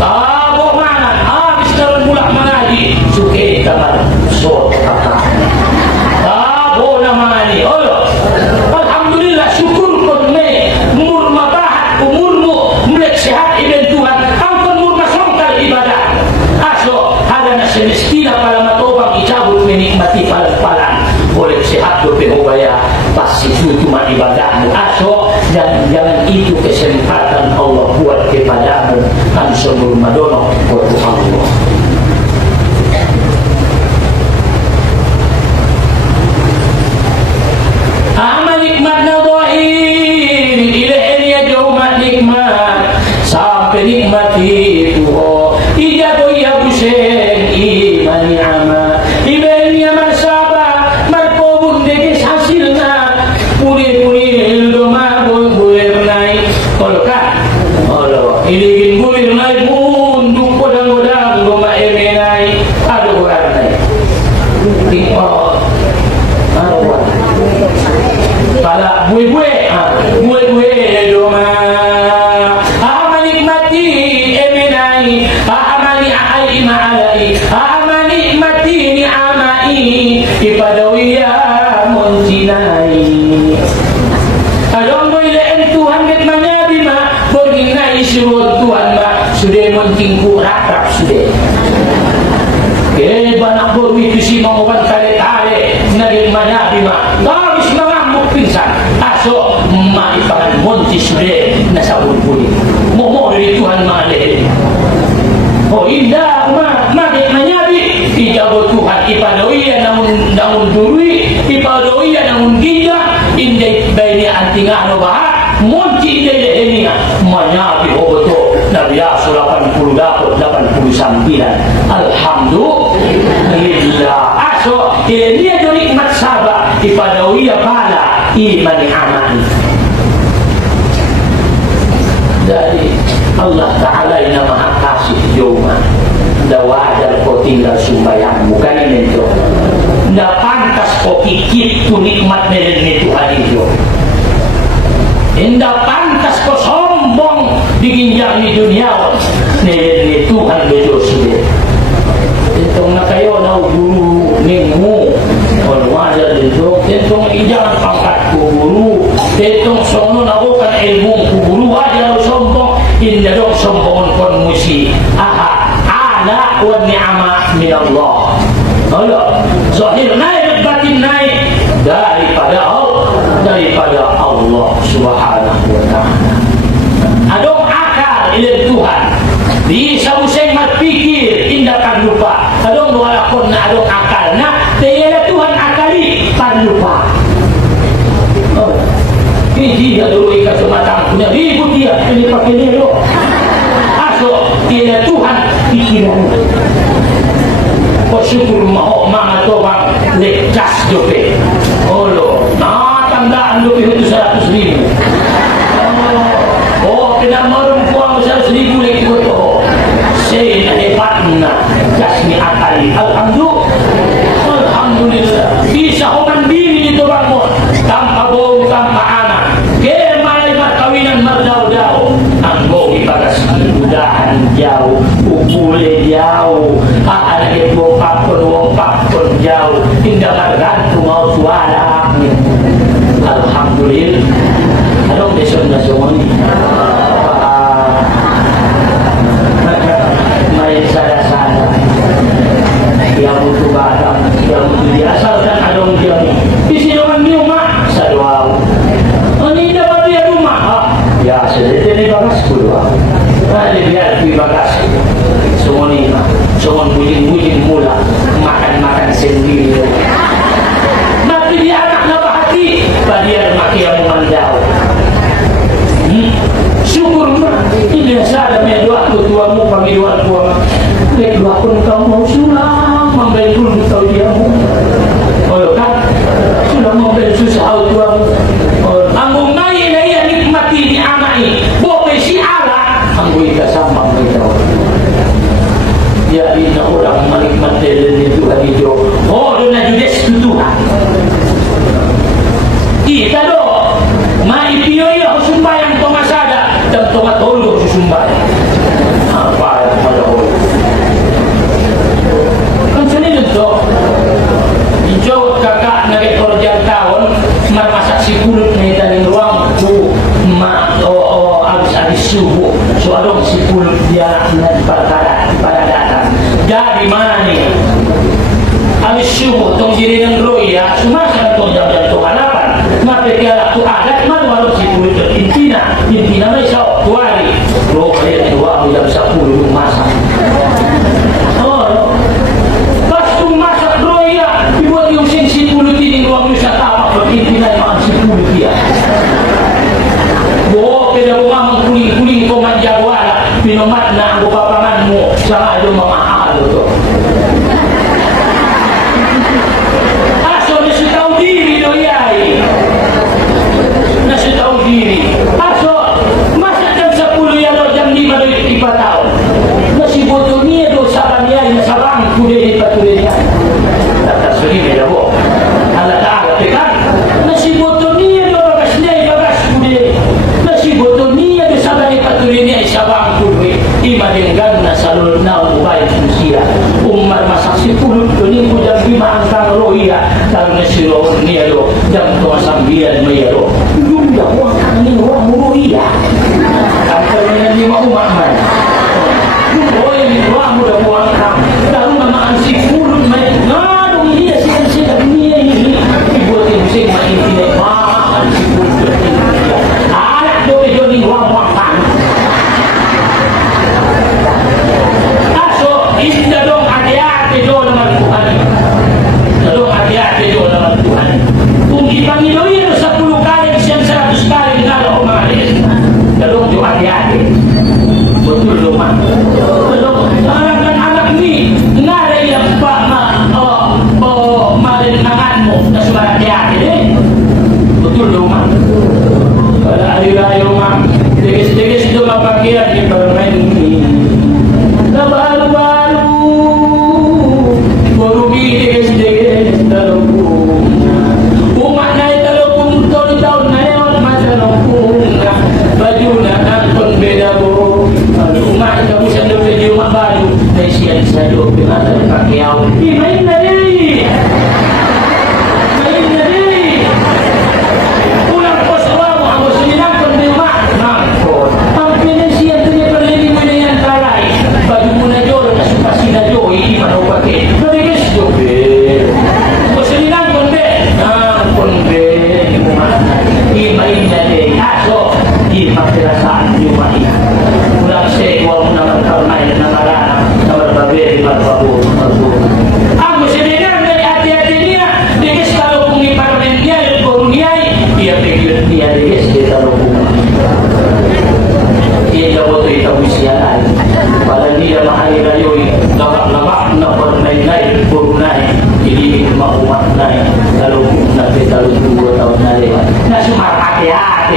tabo mangan habis kalau mulak mengaji suke tamar so tabo na mangani halo alhamdulillah syukur kon me umur mabahat umurmu mulai sehat iben Tuhan angkon umur masongkal ibadah aso ada na semestina pala matobang icabut menikmati palan-palan boleh sehat do penubaya pasti cuma ibadahmu aso dan jangan itu kesempatan Allah buat kepadamu kan sebelum madono buat Allah amal nikmat na dhahir ilahin ya jaumat nikmat sampai nikmat itu ijado ya busen iman ni'ama iben ya marsaba markobun degis hasilna puri-puri doma buir-buir kalau kan Allah iligin buir naik munduk podang-podang doma emenai aduh warnai tinggal arwah pala buir-buir doma nikmati emenai amani ahai ma'alai amani nikmati ni'amai ipadawiya muncinai adong boileen Tuhan nikmanya bima berginai suruh Tuhan ma sudah mentingku ratap sudah banak boru itu si mengobat tale-tale nikmanya bima habis mengamuk pingsan aso maiparan monci sudah nasabun pulih mau dari Tuhan malih oh indah nikmanya bi ijabot Tuhan ipadoiya namun durui ipadoiya namun gida indai baini antinga no bah monci indai lehenia manyabi oboto Nabi Rasul 89 alhamdulillah aso ini ada nikmat sabar ipadoiya pala imani amani dari Allah Ta'ala yang maha kasih joma nda wajar kau tinggal sumbayang bukan ini itu nda pantas kau kikit tu nikmat dari Tuhan itu nda pantas kau sombong di ginjal di dunia dari Tuhan bejo sudah tentang nak kayo na guru minggu kalau wajar itu tentang ijazah pangkat guru tentang sono na bukan ilmu guru wajar sombong indah dong sombong kon musi ala wa ni'ama min Allah Allah zahir naik batin naik daripada Allah subhanahu wa ta'ala adong akal ilah Tuhan bisa usai mat pikir indah kan lupa adong walaupun na adong akal na tiada Tuhan akali kan lupa dia dulu ikat sematang punya ribut dia ini pakai nero aso dia Tuhan pikiran kok syukur mau mama tobang lekas jope olo nah tandaan lebih itu 100.000 oh kena marung kuang 100.000 lagi betul saya hebatnya jasmi akali alhamdulillah bisa homan diri itu bangun tanpa bau tanpa anak kemalai kawinan merdau-dau anggo ibagas mudahan jauh upule jauh anak ibu pakon jauh hingga tergantung mau suara alhamdulillah adong desonnya semua ini main sada-sada dia butuh barang dia butuh dia asalkan adong dia isi orang di rumah sadwau ini dapat dia rumah ya sedih ini bagas kedua ada biar di bagas semua ni semua bujing-bujing mula makan sendiri tapi dia anak napa hati dia maki yang memandau syukur ini sadar me doa tuamu pagi doa tua lek doa pun kau mau sulam membeli dulu kau diamu oh kan sudah membeli susah tuamu anggung nai ya nikmati di amai bope si ala anggung ika sambang kita ya ina orang menikmati dari Tuhan itu oh dona judes Tuhan kita do mai pio ya sumbayang to masada dan to matolo sumbayang apa yang ada kan sini itu hijau kakak nage kerja tahun masak si kulit nih dari ruang tu habis subuh so adong si kulit dia pada datang dari mana nih habis subuh tong diri ng roy ya cuma sa tong jam-jam to hanapan mapekala tu adat man walau si kulit intina may sa tuwari lo kaya tuwa mo jam 10 masak pas tung masak roy ya ibuat yung si kulit ini ruang sa tapak intina yung si kulit ya bo kaya rumah mengkuling-kuling ko manjawala pinomat na ang bukapangan mo sa ayo mamahal to diri do yai nasi tahu diri aso masa jam 10 ya lo jam 5 do ipatao nasi boto ni do saban yai na sabang kude ipatule ya tak suri me dabo ala taala tekan nasi boto ni do bagas nei bagas kude nasi boto ni do saban ipatule ni sabang kude imadenggan na salul na ubay susia umar masak si pulut ni ko jam 5 angkang roya karena siro ni ado jam 9 mai ado jumlah wah ni wah muria apa ni mau makan oh ini wah mudah buang kan dalam makan si pulut mai ngadu dia si dunia ini buat sing mai ini makan si pulut anak do ni wah makan aso indah dong hati-hati do dengan Tuhan lalu hati-hati do dengan Tuhan kung ipangiloy 10 kali siyang 100 kali ginagawa umalis lalu do hati-hati betul do man lalu anak-anak ni ngaray ang marinangan mo na hati-hati betul do man kada alilayo man dikis-dikis do mapakiat ni permain ni baru-baru berubi dikis-dikis talupung umat naik talupung tahun naik masa talupung baju nak pun beda buruk umat kamu sendiri beli umat baru naik siang selalu dengan pakai awal main dari pulang pos awal mau senang pun beli umat nampak hampir siang tu dia pergi dengan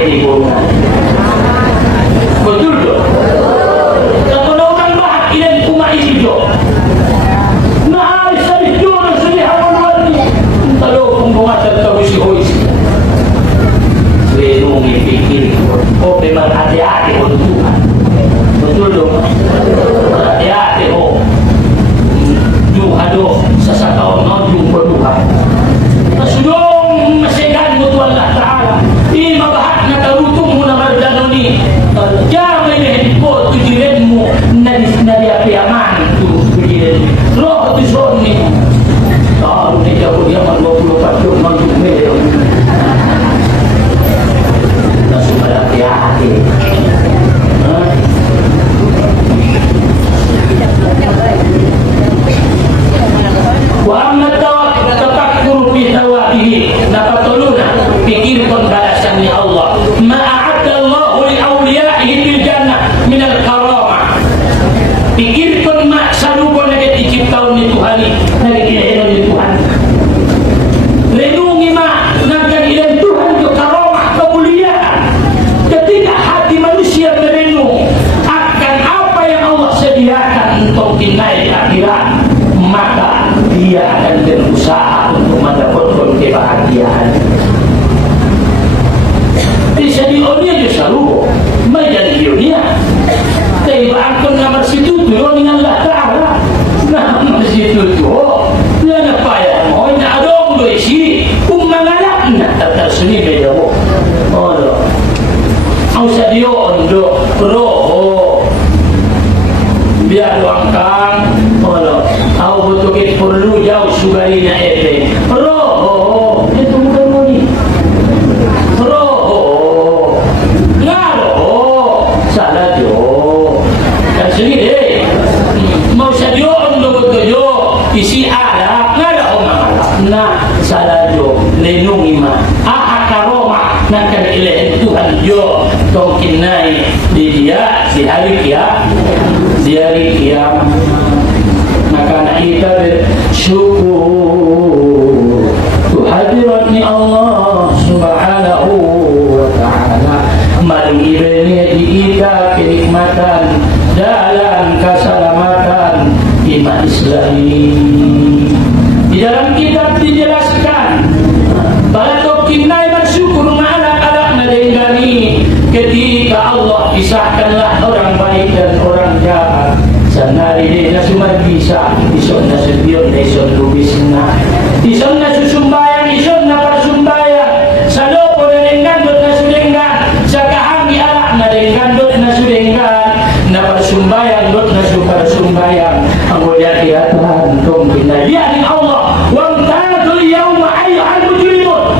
di bunga. Betul tak? Kalau orang bahat ilan kuma itu. Nah, saya jual sini apa lagi? Kalau pembuat atau isi. Renungi pikir. Oh, memang hati-hati untuk Tuhan. Betul dong? Hati-hati oh. Aduh, sasakaw na jumpa Tuhan. Masudong masegan mo to Allah Ta'ala. Mabahat na karutong mo na mardano ni. Diyan may nahit po, tujirin mo na diapiaman. Tujirin mo. Roh, tujirin ni. Taro ni Jawa Yaman, 24 yung mag-umero. Nasumalaki-hati. Wa amma tafakkur fi thawabihi, napatuluna pikirkan balasan ni Allah. Ma a'adda Allah li awliyaihi fil jannah min al karamah. Pikirkan mak salugon na diciptaon ni Tuhan nagkinahiran ni Tuhan. Renungi mak nagkanilan Tuhan itu karamah kemuliaan. Ketika hati manusia merenung akan apa yang Allah sediakan untuk dinaik akhirat, maka dia akan berusaha untuk mendapatkan kebahagiaan. Bisa di dunia juga selalu menjadi dunia. Kebahagiaan nomor situ tu dengan Allah Taala. Nomor situ tu, dia nak payah. Oh, nak adong do isi, kumangalak nak terseni beda mo. Oh, ausah dia ondo roh. Biar doangkan, tahu betul kita perlu jauh sugari na ete. Roh, itu bukan moni. Roh, ngaro, salah jo. Dan sini deh, mau sadio untuk betul jo, isi ada, ngaro malah. Nah, salah jo, lenungi mah. Karoma nak kena ilahi Tuhan jo, tongkin naik di dia di hari kiamat. Maka nak kita bersyukur kehadiran Allah Subhanahu wa ta'ala mengiringi kita kenikmatan dalam keselamatan iman Islami. Di dalam kitab dijelaskan bahwa kita bersyukur ma'ala nadengani ketika Allah pisahkanlah orang baik dan orang jahat. Sanari dia cuma bisa ison na sebion na ison lubis na ison na susumbayang ison na parasumbayang sa lopo na lenggandot na sudenggan sa kahangi alak na lenggandot na sudenggan na parasumbayang dot na parasumbayang ang wala kiyatan kung pinalihan ng Allah wang tantul yawma ayyuhal mujrimun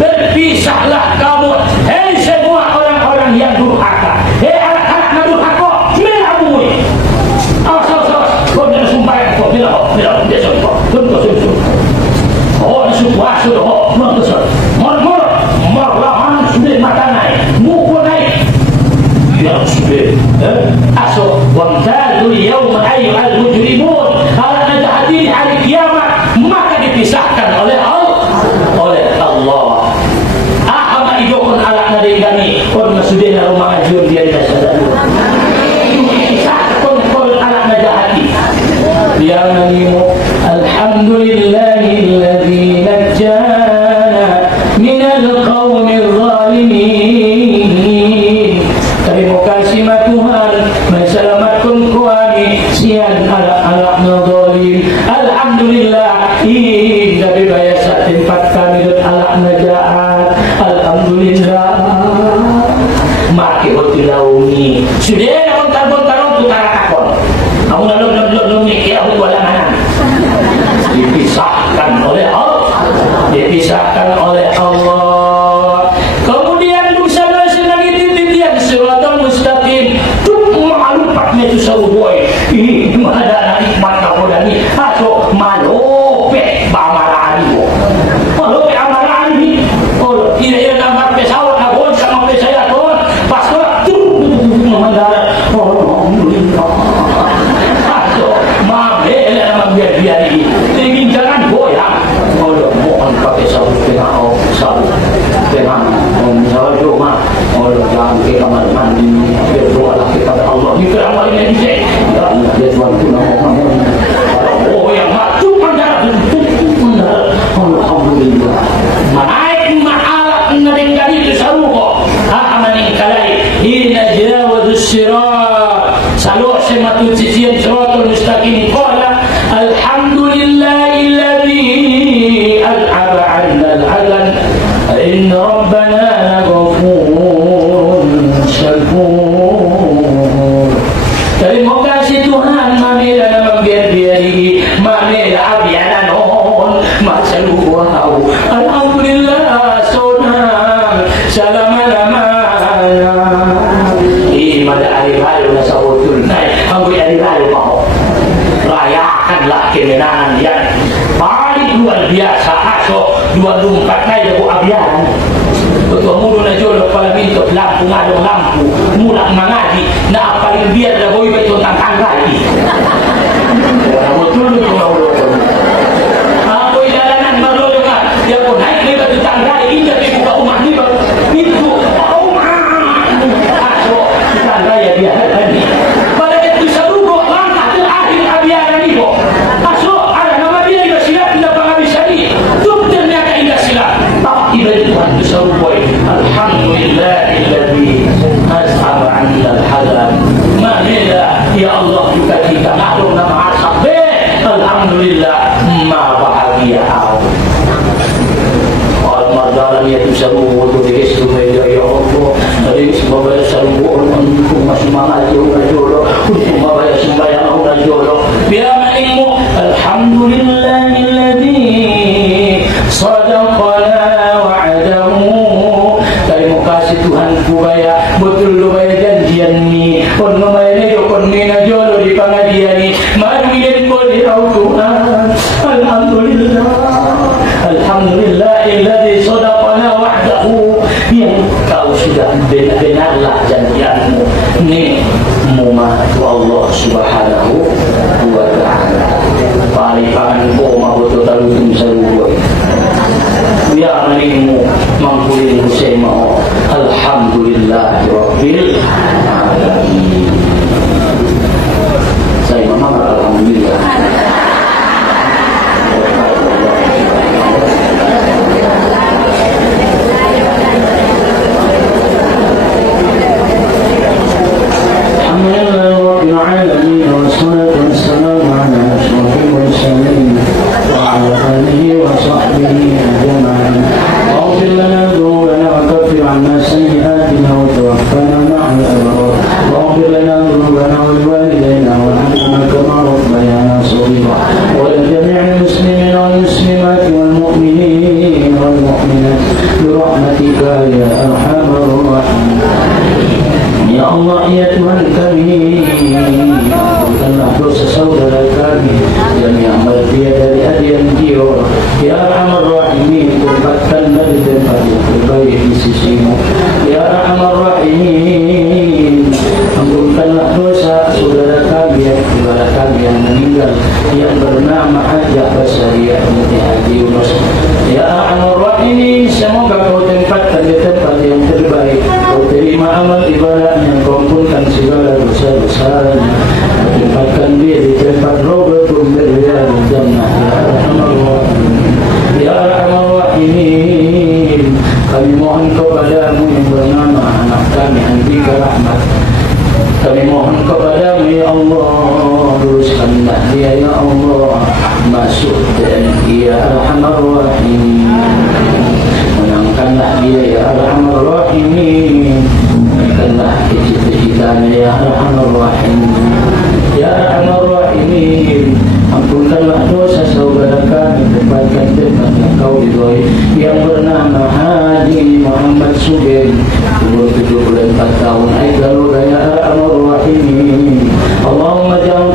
berpisahlah kamu hei semua orang-orang yang durhaka hei anak-anak na durhaka melamui wamtazul yawma ayyuhal mujrimun. Kalau nanti hadir hari kiamat maka dipisahkan oleh Allah. Ahma idokon ala nadengani kon masudena rumah ajur dia dah sadar. Dipisahkan kon ala najahati. Yang nanimu alhamdulillahilladzi najjana minal qaumil zalimin. Terima kasih Tuhan menselamatkan kami sian anak-anak zalim. Alhamdulillah dari biasa tempat kami dan anak najaat. Alhamdulillah maki hotel launi sudah nak kontar-kontar tu tarakakon. Aku lalu ni ke aku wala mana dipisah biasa aso dua lumpat naik aku abian betul mulu na jolo pala minto lampu ngadong lampu mulak mengaji na apalin biar dah boy betul tangkang lagi betul betul aku jalanan baru dengar dia pun naik ni batu tangga ini jadi buka rumah ni pintu rumah aso tangga ya dia tadi pada itu seluruh langkah terakhir abian ni kok aso ada nama dia juga silap tidak bisa ni tu ternyata indah silap tak ibadah itu seluruh alhamdulillahilladzi azhaba 'anna al-hazan ma lillah ya Allah juga kita maklum nama asab alhamdulillah ma bahagia al-mardalan yaitu seluruh itu dikisruh ya Allah dari sebab seluruh untuk masih mengaji jodoh untuk membayar sembahyang jodoh biar meningmu alhamdulillahilladzi sadaqana wa'adahu terima kasih Tuhan ku bayar betul lu bayar janjian ni pun membayar ni pun mina jodoh di pengajian ni mari dan boleh tahu Tuhan alhamdulillah alhamdulillahilladzi sadaqana wa'adahu yang kau sudah benar-benarlah janjianmu ni mumah Allah subhanahu wa ta'ala paripan ko mabuto talutum sa lugoy biar meningmu mangkulin sema alhamdulillah rabbil alamin saya mama alhamdulillah yang bernama Haji Muhammad Sugeng umur 74 tahun. Aidalu ya arhamar rahimin. Allahumma ja'al